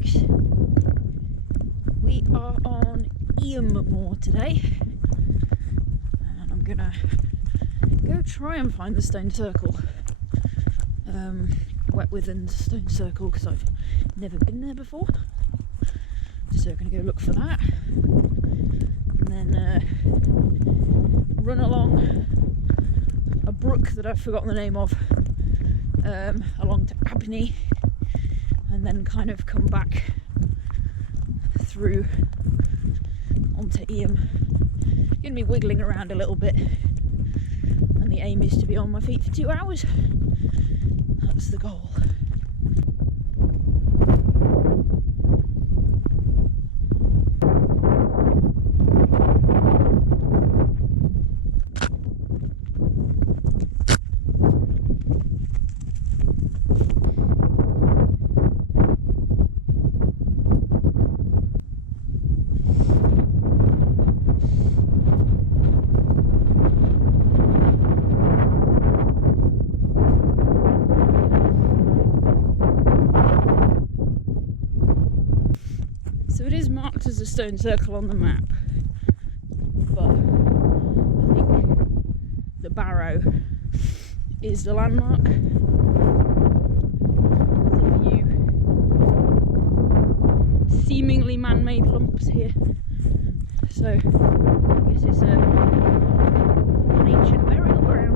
folks. We are on Eyam Moor today, and I'm gonna go try and find the stone circle, wet within the stone circle, because I've never been there before. So I'm gonna go look for that, and then run along a brook that I've forgotten the name of, along to Abney, and then kind of come back through onto Eyam. Gonna be wiggling around a little bit, and the aim is to be on my feet for 2 hours. That's the goal. So it is marked as a stone circle on the map, but I think the barrow is the landmark. There's a few seemingly man-made lumps here, so I guess it's an ancient burial ground.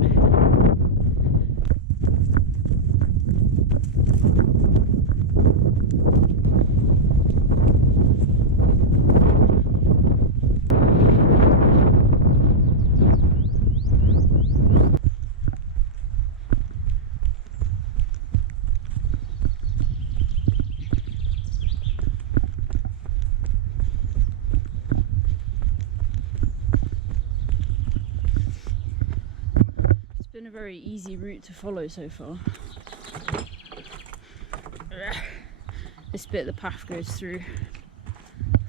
Been a very easy route to follow so far. This bit of the path goes through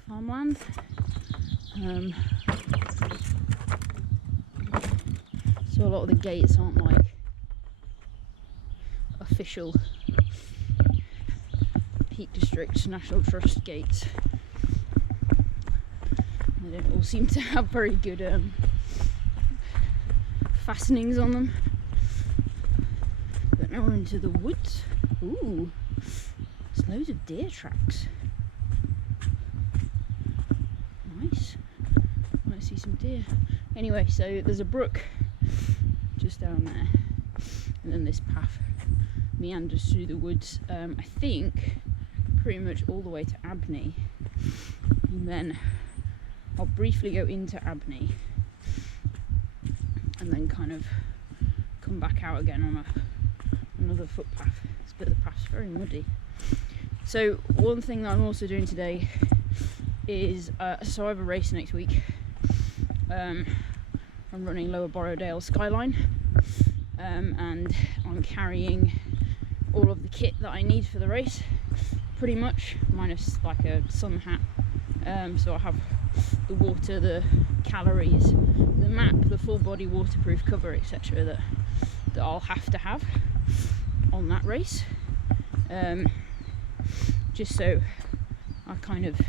farmland, so a lot of the gates aren't like official Peak District National Trust gates. They don't all seem to have very good fastenings on them. But now we're into the woods. Ooh, there's loads of deer tracks. Nice. Might see some deer. Anyway, so there's a brook just down there, and then this path meanders through the woods. I think pretty much all the way to Abney, and then I'll briefly go into Abney and then kind of come back out again on another footpath. This bit of the path's very muddy. So one thing that I'm also doing today is, so I have a race next week. I'm running Lower Borrowdale Skyline, and I'm carrying all of the kit that I need for the race, pretty much, minus like a sun hat. So I have the water, the calories, the map, the full body waterproof cover, etc. that I'll have to have on that race, just so I kind of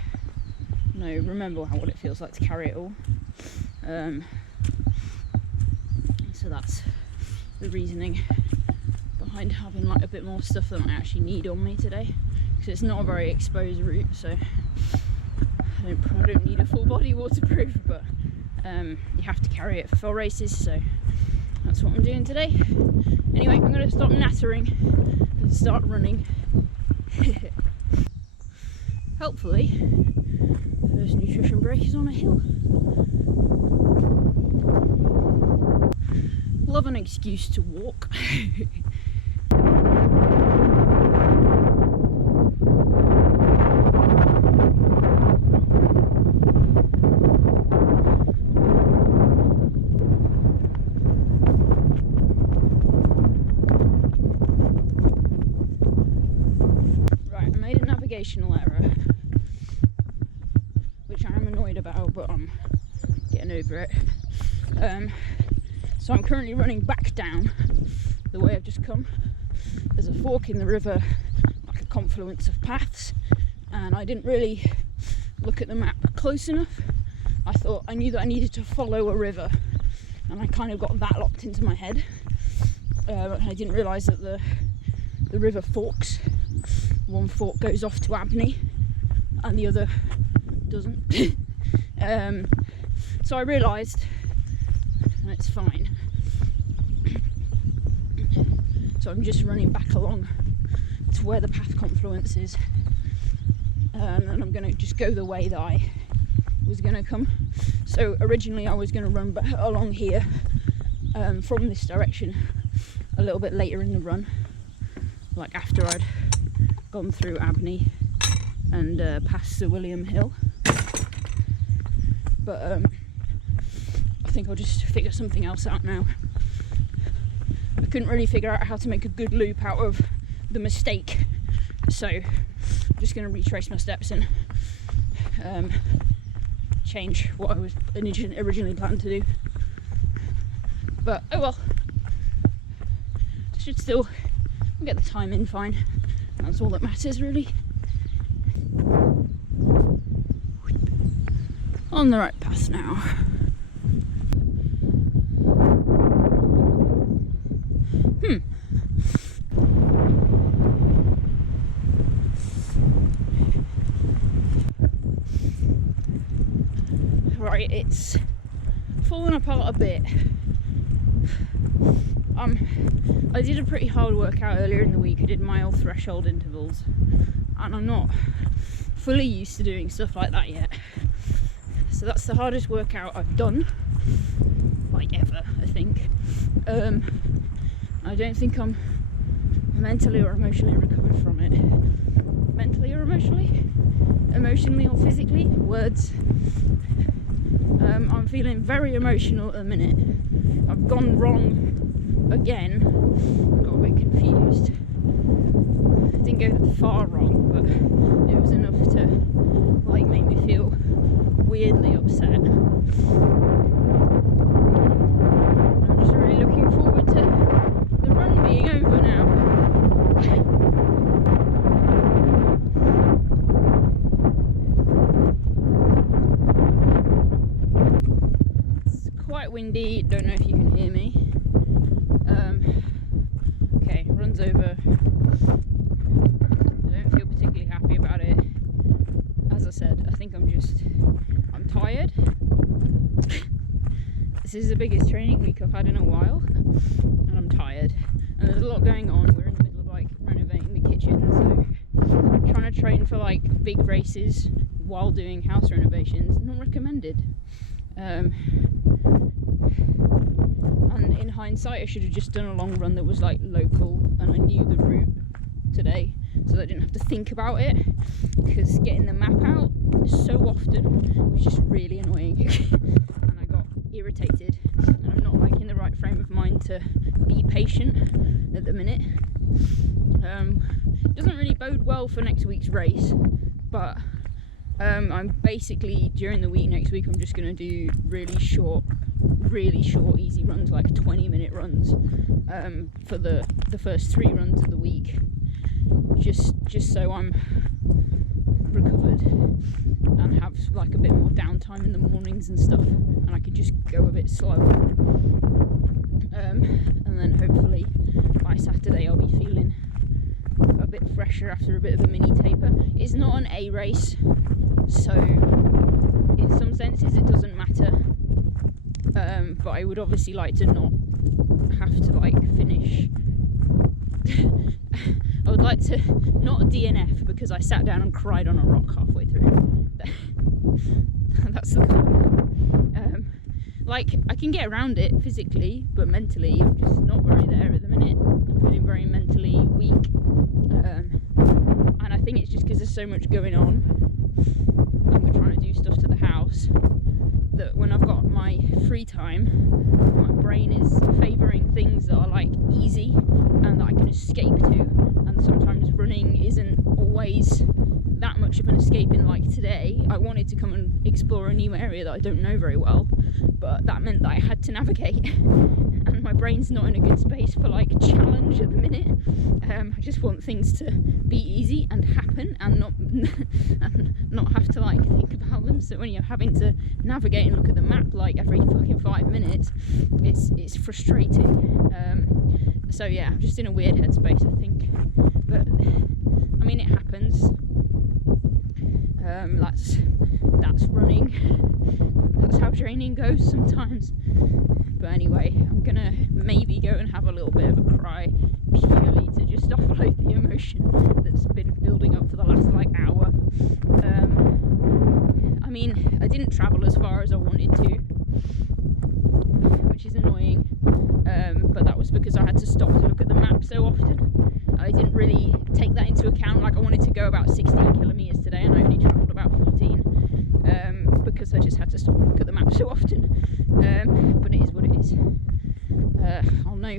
remember what it feels like to carry it all. So that's the reasoning behind having like a bit more stuff than I actually need on me today, because it's not a very exposed route, so I don't need a full body waterproof, but you have to carry it for races, so that's what I'm doing today. Anyway, I'm going to stop nattering and start running. Hopefully, the first nutrition break is on a hill. Love an excuse to walk. Error, which I am annoyed about, but I'm getting over it. So I'm currently running back down the way I've just come. There's a fork in the river, like a confluence of paths, and I didn't really look at the map close enough. I knew that I needed to follow a river, and I kind of got that locked into my head. I didn't realise that the river forks. One fork goes off to Abney and the other doesn't. So I realised, and it's fine. So I'm just running back along to where the path confluence is, and I'm going to just go the way that I was going to come. So originally I was going to run along here from this direction a little bit later in the run, like after I'd gone through Abney and past Sir William Hill, but I think I'll just figure something else out now. I couldn't really figure out how to make a good loop out of the mistake, so I'm just going to retrace my steps and change what I was originally planned to do. But oh well, should still get the time in fine. That's all that matters, really. On the right path now. Right, it's fallen apart a bit. I did a pretty hard workout earlier in the week. I did mile threshold intervals, and I'm not fully used to doing stuff like that yet. So that's the hardest workout I've done, like ever, I think. I don't think I'm mentally or emotionally recovered from it. Mentally or emotionally? Emotionally or physically? Words. I'm feeling very emotional at the minute. I've gone wrong again. Got a bit confused. Didn't go far wrong, but it was enough to like make me feel weirdly upset. I'm just really looking forward to the run being over now. It's quite windy, don't know if you can hear me. Okay, run's over. I don't feel particularly happy about it. As I said, I think I'm tired. This is the biggest training week I've had in a while, and I'm tired. And there's a lot going on. We're in the middle of like renovating the kitchen, so trying to train for like big races while doing house renovations, not recommended. And in hindsight, I should have just done a long run that was like local, and I knew the route today, so that I didn't have to think about it, because getting the map out so often was just really annoying. And I got irritated, and I'm not like in the right frame of mind to be patient at the minute. Doesn't really bode well for next week's race, but I'm basically, during the week next week, I'm just going to do really short easy runs, like 20-minute runs, for the first 3 runs of the week, just so I'm recovered and have like a bit more downtime in the mornings and stuff, and I can just go a bit slower, and then hopefully by Saturday I'll be feeling a bit fresher after a bit of a mini taper. It's not an A race, so in some senses it doesn't matter, but I would obviously like to not have to like finish. I would like to not DNF because I sat down and cried on a rock halfway through. That's the goal. Like, I can get around it physically, but mentally I'm just not very there at the minute. I'm feeling very mentally weak, and I think it's just because there's so much going on and we're trying to do stuff to the house, that when I've got my free time, my brain is favouring things that are like easy and that I can escape to, and sometimes running isn't always that much of an escape. In like today, I wanted to come and explore a new area that I don't know very well, but that meant that I had to navigate, and my brain's not in a good space for like challenge at the minute. I just want things to be easy and happen and not have to like think about them. So when you're having to navigate and look at the map like every fucking 5 minutes, it's frustrating. So yeah, I'm just in a weird headspace, I think. But I mean, it happens. That's running. That's how training goes sometimes. But anyway, I'm gonna maybe go and have a little bit of a cry, purely to just offload the emotion that's been building up for the last like hour. I mean, I didn't travel as far as I wanted to, which is annoying. But that was because I had to stop to look at the map so often. I didn't really take that into account. Like, I wanted to go about 16 kilometres today and I only travelled about 14, because I just had to stop and look at the map so often. But it is what it is. I'll know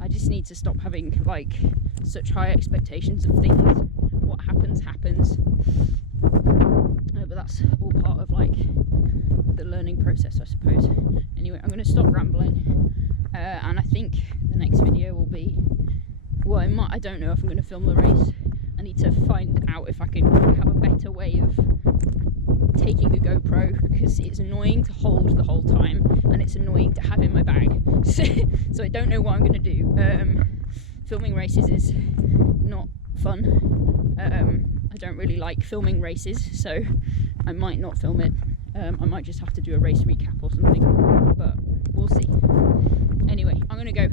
I just need to stop having like such high expectations of things. What happens. But that's all part of like the learning process, I suppose. Anyway, I'm going to stop rambling, and I think the next video will be, well, I don't know if I'm going to film the race. I need to find out if I can have a better way of taking the GoPro, because it's annoying to hold the whole time and it's annoying to have in my bag. So I don't know what I'm going to do. Filming races is not fun. I don't really like filming races, so I might not film it. I might just have to do a race recap or something, but we'll see. Anyway, I'm going to go.